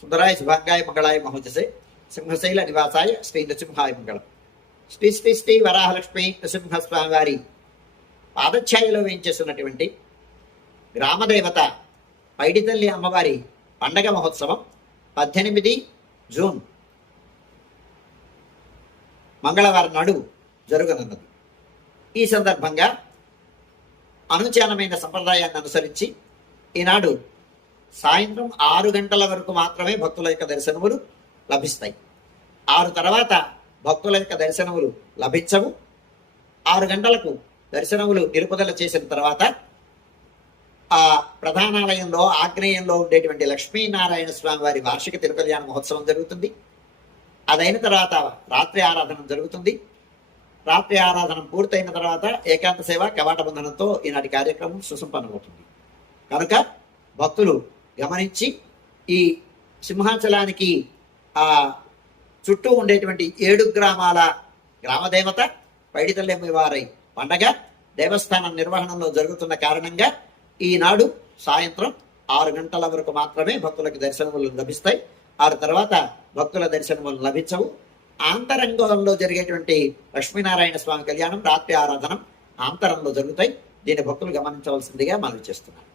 సుందరాయ శుభాంగాయ మంగళాయ మహోజసే సింహశైల నివాసాయ శ్రీ నృసింహాయ మంగళం. శ్రీ శ్రీ శ్రీ వరాహలక్ష్మి నృసింహస్వామి వారి పాదఛాయలో వేయించేస్తున్నటువంటి గ్రామదేవత పైడితల్లి అమ్మవారి పండగ మహోత్సవం 18 జూన్ మంగళవారం నాడు జరగనున్నది. ఈ సందర్భంగా అనుచానమైన సంప్రదాయాన్ని అనుసరించి ఈనాడు సాయంత్రం 6 గంటల వరకు మాత్రమే భక్తుల యొక్క దర్శనములు లభిస్తాయి. 6 తర్వాత భక్తుల యొక్క దర్శనములు లభించవు. 6 గంటలకు దర్శనములు నిలుపుదల చేసిన తర్వాత ఆ ప్రధానాలయంలో ఆగ్నేయంలో ఉండేటువంటి లక్ష్మీనారాయణ స్వామి వారి వార్షిక తిరుకల్యాణ మహోత్సవం జరుగుతుంది. అదైన తర్వాత రాత్రి ఆరాధన జరుగుతుంది. రాత్రి ఆరాధన పూర్తయిన తర్వాత ఏకాంత సేవ కవాట బంధనంతో ఈనాటి కార్యక్రమం సుసంపన్నమవుతుంది. కనుక భక్తులు గమనించి ఈ సింహాచలానికి ఆ చుట్టూ ఉండేటువంటి 7 గ్రామాల గ్రామదేవత పైడితల్లి వారి పండగ దేవస్థానం నిర్వహణలో జరుగుతున్న కారణంగా ఈనాడు సాయంత్రం 6 గంటల వరకు మాత్రమే భక్తులకు దర్శనములు లభిస్తాయి. 6 తర్వాత భక్తుల దర్శనములు లభించవు. ఆంతరంగంలో జరిగేటువంటి లక్ష్మీనారాయణ స్వామి కళ్యాణం రాత్రి ఆరాధన ఆంతరంలో జరుగుతాయి. దీన్ని భక్తులు గమనించవలసిందిగా మనవి చేస్తున్నాను.